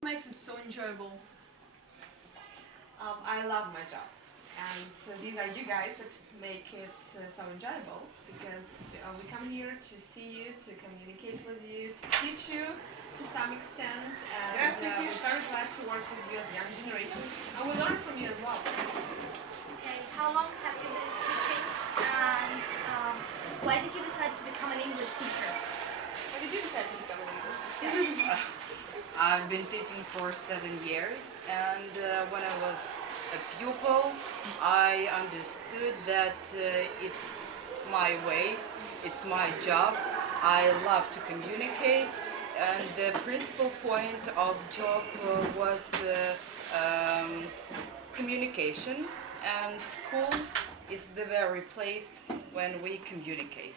Makes it so enjoyable. I love my job, and so these are you guys that make it so enjoyable because we come here to see you, to communicate with you, to teach you to some extent, and we're very glad to work with you as young generation, and we learn from you as well. Okay, how long have you been teaching, and why did you decide to become an English teacher? Why did you decide to become an English teacher? I've been teaching for 7 years, and when I was a pupil, I understood that it's my way, it's my job. I love to communicate, and the principal point of job was communication, and school is the very place when we communicate.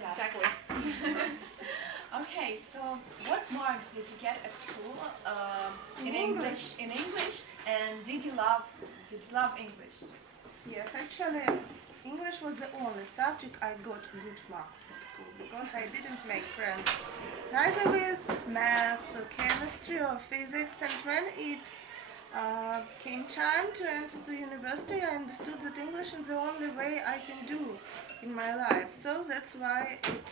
Yes. Exactly. Okay, so what marks did you get at school in English? In English, and did you love English? Yes, actually, English was the only subject I got good marks at school because I didn't make friends neither with math or chemistry or physics, and when it came time to enter the university, I understood that English is the only way I can do in my life. So that's why it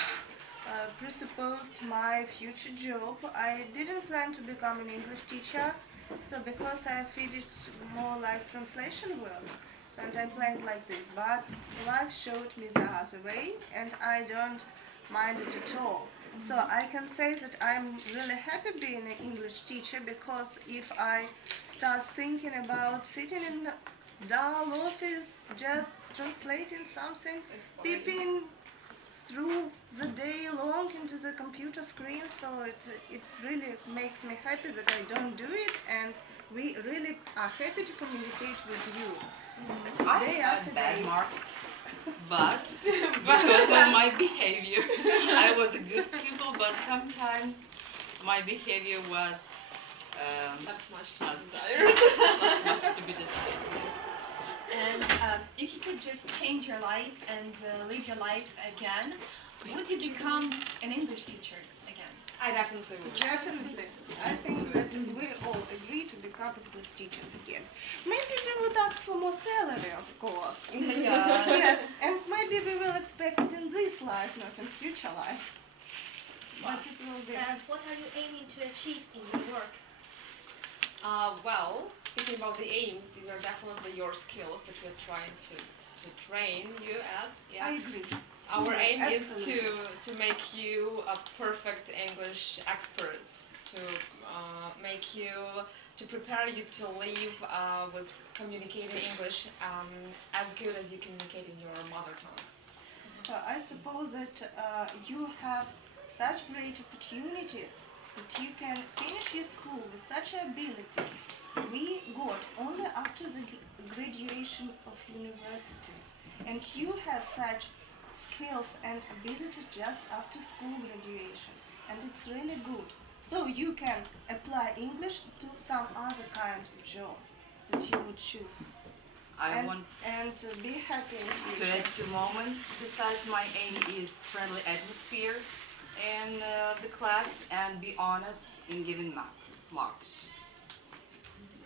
presupposed my future job. I didn't plan to become an English teacher, so because I finished more like translation work, so, and I planned like this, but life showed me the other way, and I don't mind it at all. So I can say that I'm really happy being an English teacher, because if I start thinking about sitting in a dull office, just translating something, peeping through the day long into the computer screen, so it really makes me happy that I don't do it, and we really are happy to communicate with you. I Day had after bad day. marks, but because of my behavior, I was a good pupil, but sometimes my behavior was Not much to not desire. much to be desired. And if you could just change your life and live your life again, would you become an English teacher again? I definitely would. Definitely. I think that we all agree to become English teachers again. Maybe we would ask for more salary, of course. Yeah. Yes, and maybe we will expect it in this life, not in future life. But it will be. And what are you aiming to achieve in your work? Well, thinking about the aims, these are definitely your skills that we're trying to train you at. Yeah. I agree. Our aim Absolutely. is to make you a perfect English expert, to make you, to prepare you to live with communicating English as good as you communicate in your mother tongue. So I suppose that you have such great opportunities that you can finish your school with such abilities we got only after the graduation of university, and you have such skills and ability just after school graduation, and it's really good. So you can apply English to some other kind of job that you would choose. I want and be happy in to future. add 2 moments. Besides, my aim is friendly atmosphere in the class, and be honest in giving marks.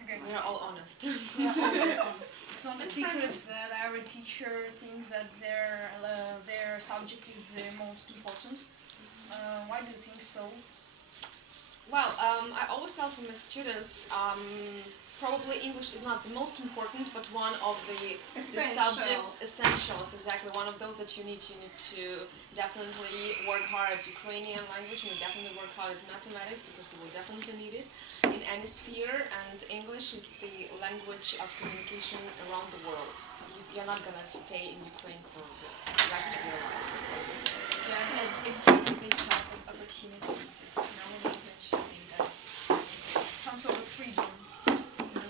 Okay. We are all honest. It's not a secret that every teacher thinks that their subject is the most important. Why do you think so? Well, I always tell to my students, probably English is not the most important, but one of the subjects, essentials, exactly, one of those that you need. You need to definitely work hard at Ukrainian language, and you definitely work hard at mathematics, because you will definitely need it in any sphere, and English is the language of communication around the world. You're not going to stay in Ukraine for the rest of your life. Yeah, and it gives a big job opportunity to know language. I think that's some sort of freedom.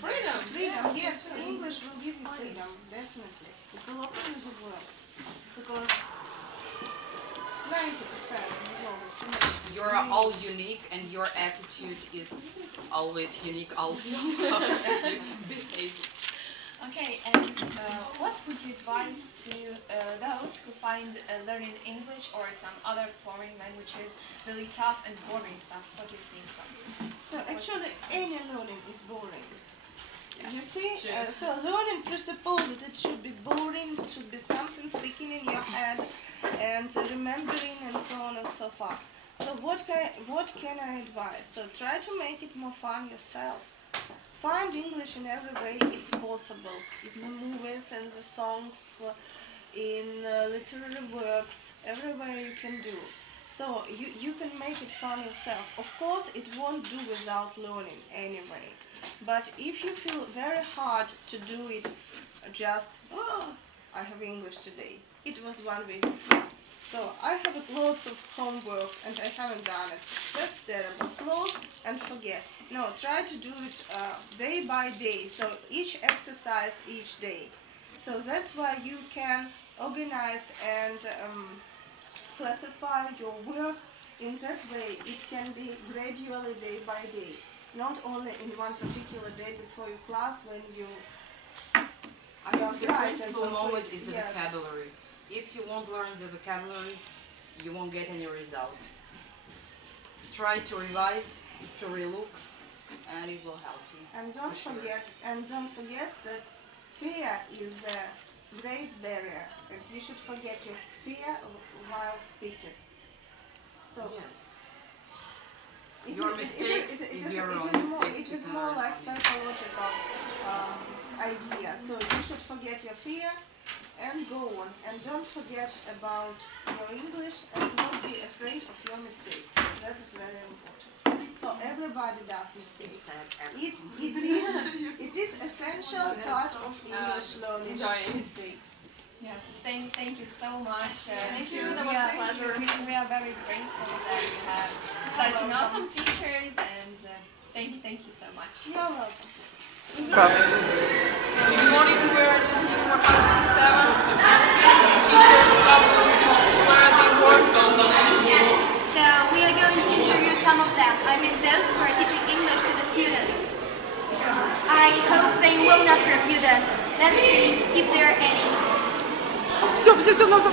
Freedom! Freedom, yes, English will give you freedom, definitely. It will open you the world, because 90% of the world information. You're all unique, and your attitude is always unique also. Behave. Okay, and what would you advise to those who find learning English or some other foreign languages really tough and boring stuff? What do you think? So Actually, any learning is boring. Yes, You see, true. so learning presupposes that it should be boring, it should be something sticking in your head and remembering and so on and so forth. So what can I advise? So try to make it more fun yourself. Find English in every way it's possible. In the movies and the songs, in literary works, everywhere you can do. So you can make it fun yourself. Of course, it won't do without learning anyway. But if you feel very hard to do it, just, I have English today. It was 1 week before. So I have lots of homework and I haven't done it. That's terrible. Close and forget. No, try to do it day by day. So each exercise each day. So that's why you can organize and classify your work in that way. It can be gradually day by day. Not only in one particular day before your class when you I mean, the right, principal and moment complete, is the yes. vocabulary. If you won't learn the vocabulary, you won't get any result. Try to revise, to relook, and it will help you. And don't for sure. forget that fear is a great barrier, and you should forget your fear while speaking. So Yes. it Your mistakes is your own mistakes, it is you more cannot like psychological idea. So you should forget your fear and go on, and don't forget about your English and not be afraid of your mistakes. That is very important. So everybody does mistakes. It is essential part of English learning. enjoying. Mistakes. Yes, thank you so much. Thank you, that was a pleasure. We are very grateful that you have such an awesome teachers, and thank you so much. You're welcome. Good morning, we're at Lyceum 157, and here is teachers Klub where they work on the So we are going to interview some of them. I mean those who are teaching English to the students. I hope they will not refute us. Let's see if there are any. Все, назад.